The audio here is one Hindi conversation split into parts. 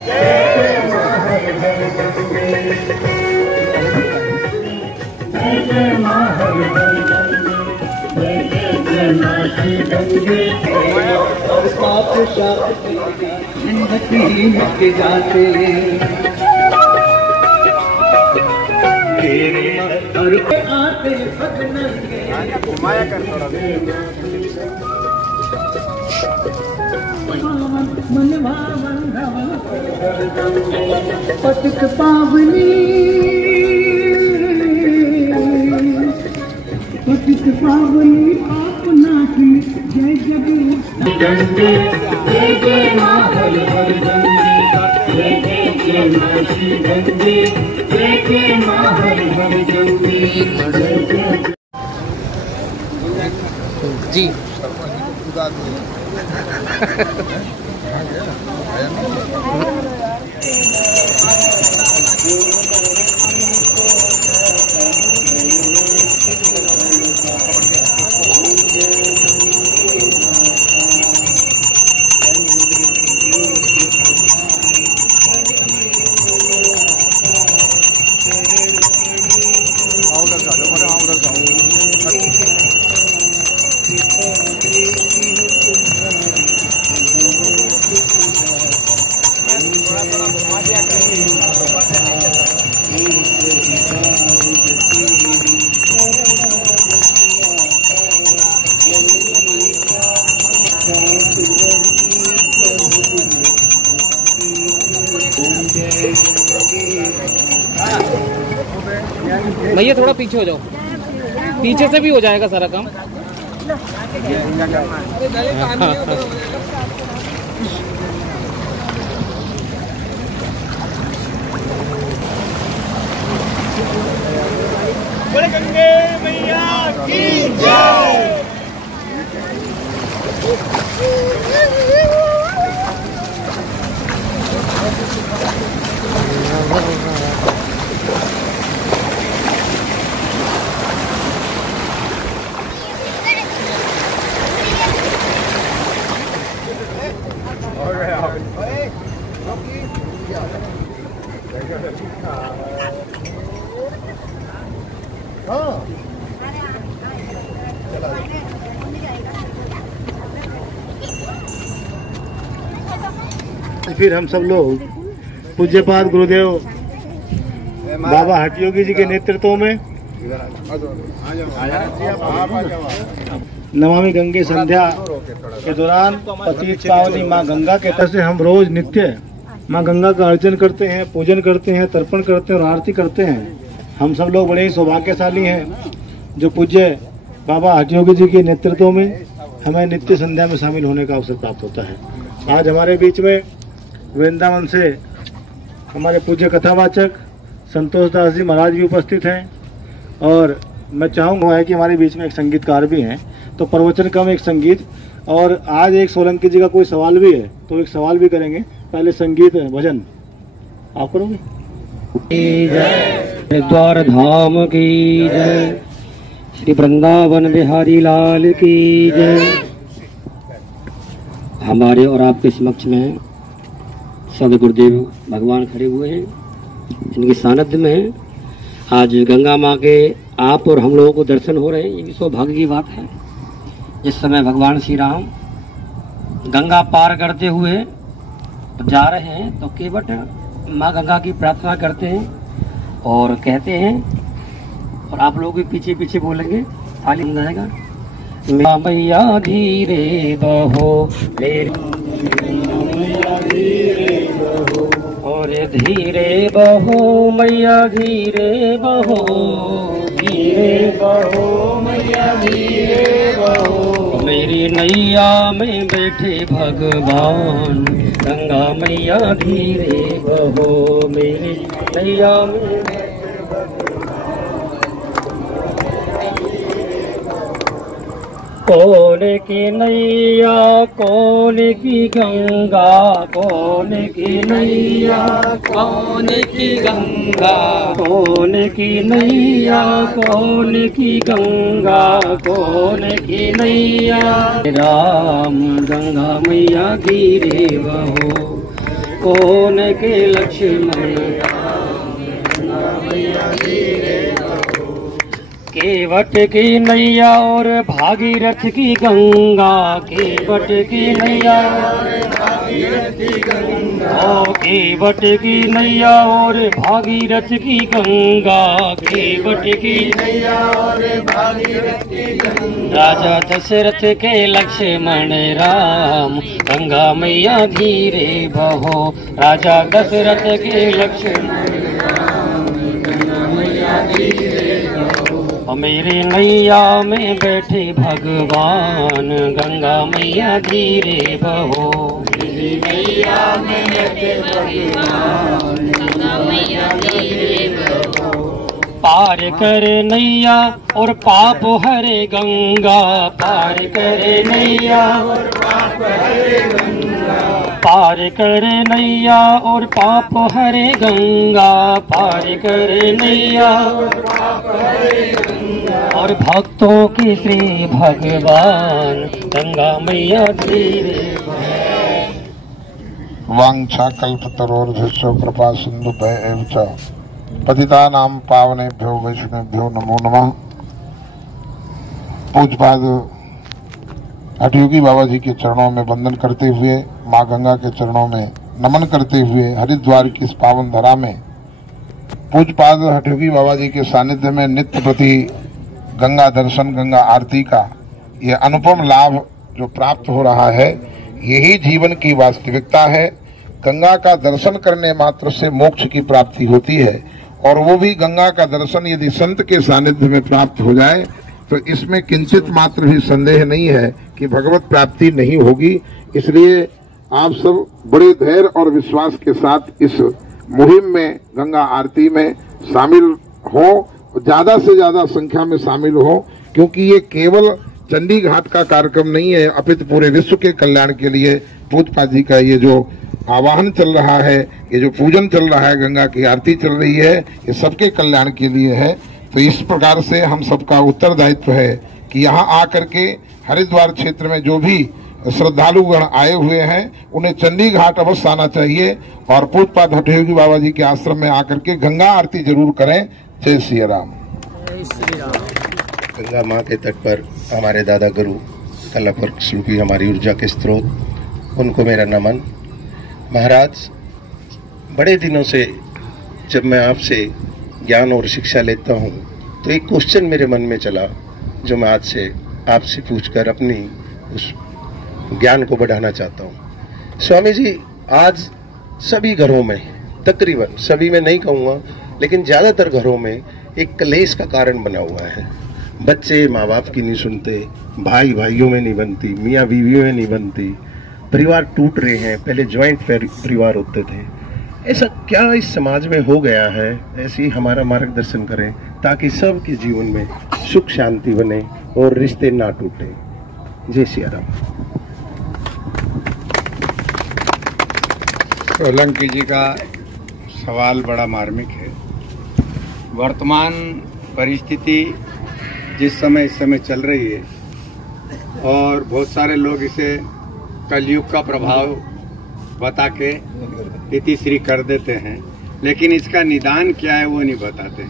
जाते आते घुमाया कर थोड़ा पतित पावनी आप नाथ जय जगन्नाथ जय जय माँ हर हर गंगे जय जय मासी गंगे जय जय माँ हर हर गंगे जी भैया थोड़ा पीछे हो जाओ, पीछे से भी हो जाएगा सारा काम। बोले गंगे मैया की जय। फिर हम सब लोग पूज्यपाद गुरुदेव बाबा हठयोगी जी के नेतृत्व में नमामि गंगे संध्या के दौरान पतित पावनी माँ गंगा के तरफ से हम रोज नित्य माँ गंगा का अर्चन करते हैं, पूजन करते हैं, तर्पण करते हैं और आरती करते हैं। हम सब लोग बड़े ही सौभाग्यशाली हैं जो पूज्य बाबा हठयोगी जी के नेतृत्व में हमें नित्य संध्या में शामिल होने का अवसर प्राप्त होता है। आज हमारे बीच में वृंदावन से हमारे पूज्य कथावाचक संतोष दास जी महाराज भी उपस्थित हैं और मैं चाहूँगा कि हमारे बीच में एक संगीतकार भी हैं, तो प्रवचन कम एक संगीत, और आज एक सोलंकी जी का कोई सवाल भी है तो एक सवाल भी करेंगे। पहले संगीत भजन आप करोगे। द्वार धाम की जय, श्री वृंदावन बिहारी लाल की जय। हमारे और आपके समक्ष में सद गुरुदेव भगवान खड़े हुए हैं, इनके सानिध्य में हैं। आज गंगा माँ के आप और हम लोगों को दर्शन हो रहे हैं, ये भी सौभाग्य की बात है। जिस समय भगवान श्री राम गंगा पार करते हुए जा रहे हैं तो केवट माँ गंगा की प्रार्थना करते हैं और कहते हैं, और आप लोग भी पीछे पीछे बोलेंगे, ताली बन जाएगा। मैया धीरे बहो और धीरे बहो मैया धीरे बहो, धीरे बहो मैया धीरे बहो। मेरी नैया में बैठे भगवान गंगा मैया धीरे बहो, मेरी नैया में कौन की नैया कौन की गंगा, कौन की नैया कौन की गंगा, कौन की नैया कौन की गंगा, कौन की नैया। राम गंगा मैया धीरे बहो, कौन के लक्ष्मण केवट की नैया और भागीरथ की गंगा, केवट की नैया केवट की नैया और भागीरथ की गंगा, केवट की नैया और भागीरथ की गंगा। राजा दशरथ के लक्ष्मण राम, गंगा मैया धीरे बहो। राजा दशरथ के लक्ष्मण राम, गंगा मैया धीरे बहो। और मेरे नैया में बैठे भगवान, गंगा मैया धीरे बहो। मेरी नैया में बैठे भगवान, गंगा मैया धीरे बहो। पार करे नैया और पाप हरे गंगा, पार करे नैया और पाप हरे गंगा। पार करे नैया और पाप हरे गंगा, पार करे नैया और पाप हरे गंगा। और भक्तों की श्री भगवान, गंगा मैया धीरे बहो। वांछा कल्पतरोर्भ्यश्च कृपा सिन्धुभ्य एव च पतितानां पावनेभ्यो वैष्णवेभ्यो नमो नमः। पूज्यपाद हठयोगी बाबा जी के चरणों में वंदन करते हुए, माँ गंगा के चरणों में नमन करते हुए, हरिद्वार की इस पावन धरा में पूज्यपाद हठयोगी बाबा जी के सानिध्य में नित्य प्रति गंगा दर्शन, गंगा आरती का यह अनुपम लाभ जो प्राप्त हो रहा है, यही जीवन की वास्तविकता है। गंगा का दर्शन करने मात्र से मोक्ष की प्राप्ति होती है, और वो भी गंगा का दर्शन यदि संत के सानिध्य में प्राप्त हो जाए तो इसमें किंचित मात्र भी संदेह नहीं है कि भगवत प्राप्ति नहीं होगी। इसलिए आप सब बड़े धैर्य और विश्वास के साथ इस मुहिम में, गंगा आरती में शामिल हो, ज्यादा से ज्यादा संख्या में शामिल हो, क्योंकि ये केवल चंडी घाट का कार्यक्रम नहीं है, अपितु पूरे विश्व के कल्याण के लिए पूज्यपाद जी का ये जो आवाहन चल रहा है, ये जो पूजन चल रहा है, गंगा की आरती चल रही है, ये सबके कल्याण के लिए है। तो इस प्रकार से हम सबका उत्तरदायित्व है कि यहाँ आकर के हरिद्वार क्षेत्र में जो भी श्रद्धालुगण आए हुए हैं उन्हें चंडी घाट अवश्य आना चाहिए और पूज्यपाद हठयोगी बाबा जी के आश्रम में आकर के गंगा आरती जरूर करें। जय श्री राम। गंगा माँ के तट पर हमारे दादा गुरु कलापर स्वरूपी हमारी ऊर्जा के स्रोत, उनको मेरा नमन। महाराज, बड़े दिनों से जब मैं आपसे ज्ञान और शिक्षा लेता हूँ तो एक क्वेश्चन मेरे मन में चला जो मैं आज से आपसे पूछकर अपनी उस ज्ञान को बढ़ाना चाहता हूँ। स्वामी जी, आज सभी घरों में, तकरीबन सभी में नहीं कहूँगा लेकिन ज्यादातर घरों में एक कलेश का कारण बना हुआ है। बच्चे माँ बाप की नहीं सुनते, भाई भाइयों में नहीं बनती, मियाँ बीवियों में नहीं बनती, परिवार टूट रहे हैं। पहले ज्वाइंट परिवार होते थे। ऐसा क्या इस समाज में हो गया है? ऐसे ही हमारा मार्गदर्शन करें ताकि सबके जीवन में सुख शांति बने और रिश्ते ना टूटे। जय श्री राम। सोलंकी जी का सवाल बड़ा मार्मिक है। वर्तमान परिस्थिति जिस समय इस समय चल रही है और बहुत सारे लोग इसे कलयुग का प्रभाव बता के इतिश्री कर देते हैं, लेकिन इसका निदान क्या है वो नहीं बताते।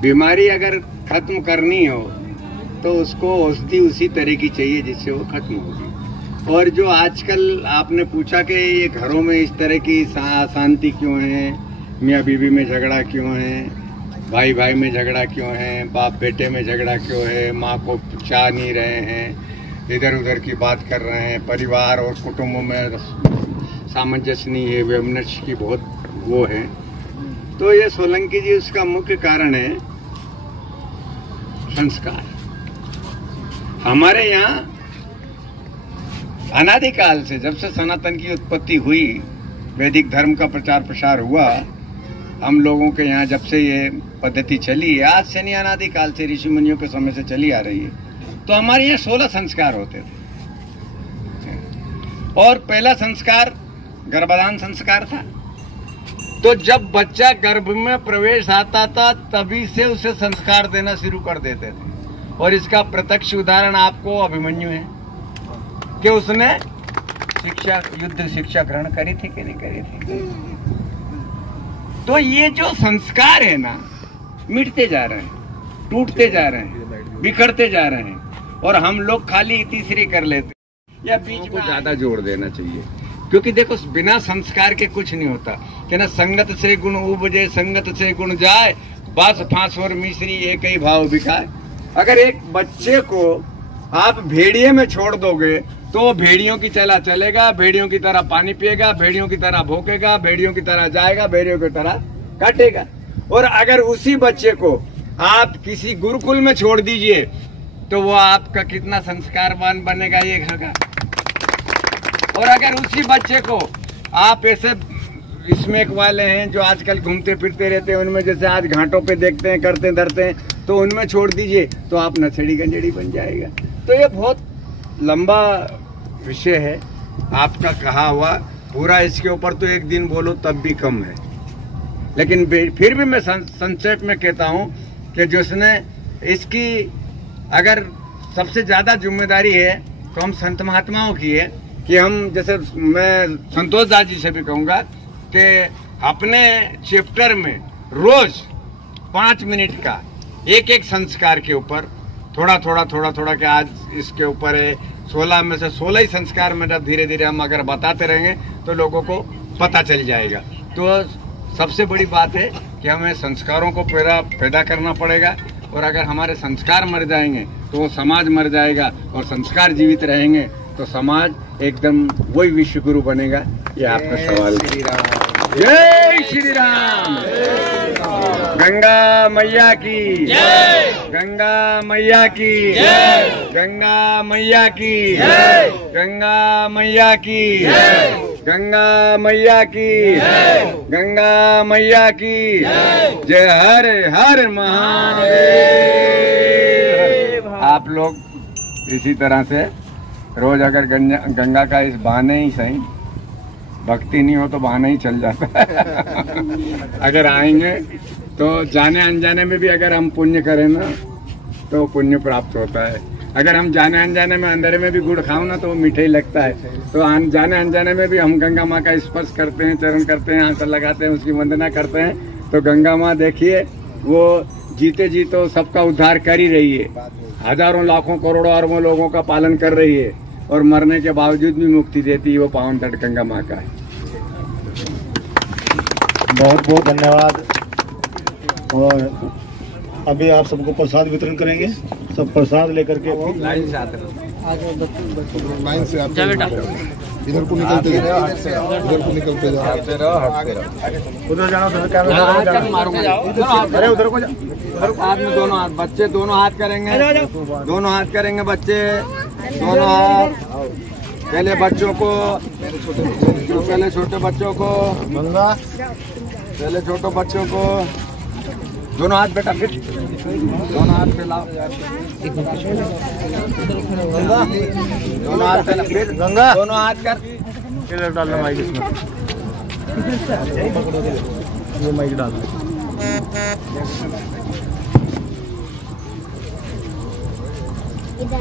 बीमारी अगर खत्म करनी हो तो उसको औषधि उसी तरह की चाहिए जिससे वो खत्म होगी। और जो आजकल आपने पूछा कि ये घरों में इस तरह की अशांति क्यों है, मियाँ बीवी में झगड़ा क्यों है, भाई भाई में झगड़ा क्यों है, बाप बेटे में झगड़ा क्यों है, माँ को चाह नहीं रहे हैं, इधर उधर की बात कर रहे हैं, परिवार और कुटुंबों में सामंजस्य नहीं है, वैमनस्य की बहुत वो है। तो ये सोलंकी जी उसका मुख्य कारण है संस्कार। हमारे यहाँ अनादिकाल से, जब से सनातन की उत्पत्ति हुई, वैदिक धर्म का प्रचार प्रसार हुआ, हम लोगों के यहाँ जब से ये पद्धति चली है, आज से नहीं अनादिकाल से, ऋषि मुनियों के समय से चली आ रही है। तो हमारे यहाँ 16 संस्कार होते थे और पहला संस्कार गर्भाधान संस्कार था। तो जब बच्चा गर्भ में प्रवेश आता था तभी से उसे संस्कार देना शुरू कर देते थे। और इसका प्रत्यक्ष उदाहरण आपको अभिमन्यु है कि उसने शिक्षा, युद्ध शिक्षा ग्रहण करी थी कि नहीं करी थी? तो ये जो संस्कार है ना, मिटते जा रहे हैं, टूटते जा रहे हैं, बिखरते जा रहे हैं, और हम लोग खाली तीसरी कर लेते हैं। या बीच को ज्यादा जोर देना चाहिए, क्योंकि देखो बिना संस्कार के कुछ नहीं होता। कि ना संगत से गुण उपजे, संगत से गुण जाए, बस फांस और मिश्री एक ही भाव बिकाए। अगर एक बच्चे को आप भेड़िए में छोड़ दोगे तो भेड़ियों की चला चलेगा, भेड़ियों की तरह पानी पिएगा, भेड़ियों की तरह भौंकेगा, भेड़ियों की तरह जाएगा, भेड़ियों की तरह काटेगा। और अगर उसी बच्चे को आप किसी गुरुकुल में छोड़ दीजिए तो वो आपका कितना संस्कारवान बनेगा ये घर का। और अगर उसी बच्चे को आप ऐसे स्मैक वाले हैं जो आजकल घूमते फिरते रहते हैं, उनमें जैसे आज घाटों पे देखते हैं, करते धरते हैं, तो उनमें छोड़ दीजिए तो आप नछड़ी गंजड़ी बन जाएगा। तो ये बहुत लंबा विषय है आपका कहा हुआ पूरा, इसके ऊपर तो एक दिन बोलो तब भी कम है। लेकिन फिर भी मैं संक्षेप में कहता हूँ कि जिसने इसकी अगर सबसे ज्यादा जिम्मेदारी है तो हम संत महात्माओं की है कि हम, जैसे मैं संतोष दास जी से भी कहूँगा कि अपने चैप्टर में रोज 5 मिनट का एक एक संस्कार के ऊपर थोड़ा थोड़ा कि आज इसके ऊपर है 16 में से 16 ही संस्कार में जब धीरे धीरे हम अगर बताते रहेंगे तो लोगों को पता चल जाएगा। तो सबसे बड़ी बात है कि हमें संस्कारों को पैदा करना पड़ेगा, और अगर हमारे संस्कार मर जाएंगे तो वो समाज मर जाएगा, और संस्कार जीवित रहेंगे तो समाज एकदम वही विश्व गुरु बनेगा। ये आपका सवाल है। जय श्री राम। गंगा मैया की जय, गंगा मैया की जय, गंगा मैया की जय, गंगा मैया की जय, गंगा मैया की जय, गंगा मैया की जय। हर हर महादेव। आप लोग इसी तरह से रोज अगर गंगा का इस बहाने ही सही, भक्ति नहीं हो तो बहाना ही चल जाता है। अगर आएंगे तो जाने अनजाने में भी अगर हम पुण्य करें ना तो पुण्य प्राप्त होता है। अगर हम जाने अनजाने में अंधेरे में भी गुड़ खाओ ना तो वो मीठा ही लगता है। तो जाने अनजाने में भी हम गंगा माँ का स्पर्श करते हैं, चरण करते हैं, आंचल लगाते हैं, उसकी वंदना करते हैं। तो गंगा माँ देखिए वो जीते जी तो सबका उद्धार कर ही रही है, हजारों लाखों करोड़ों अरबों लोगों का पालन कर रही है, और मरने के बावजूद भी मुक्ति देती है। वो पावन तट गंगा माँ का है। बहुत बहुत धन्यवाद। और अभी आप सबको प्रसाद वितरण करेंगे, सब प्रसाद लेकर के लाइन से आते रहो। लाइन से आप इधर को निकलते जाओ, इधर को निकलते जाओ, हटते रहो। उधर जाना, उधर कैमरा, अरे उधर को उधर हाथ में दोनों हाथ, बच्चे दोनों हाथ करेंगे, दोनों हाथ करेंगे बच्चे, दोनों हाथ। पहले बच्चों को, पहले छोटे बच्चों को, पहले छोटे बच्चों को दोनों हाथ बेटा, फिर दोनों हाथ फैलाओ, दोनों हाथ फैला, फिर गंगा दोनों हाथ कर, इधर डालना माइक, इसमें ये माइक डाल इधर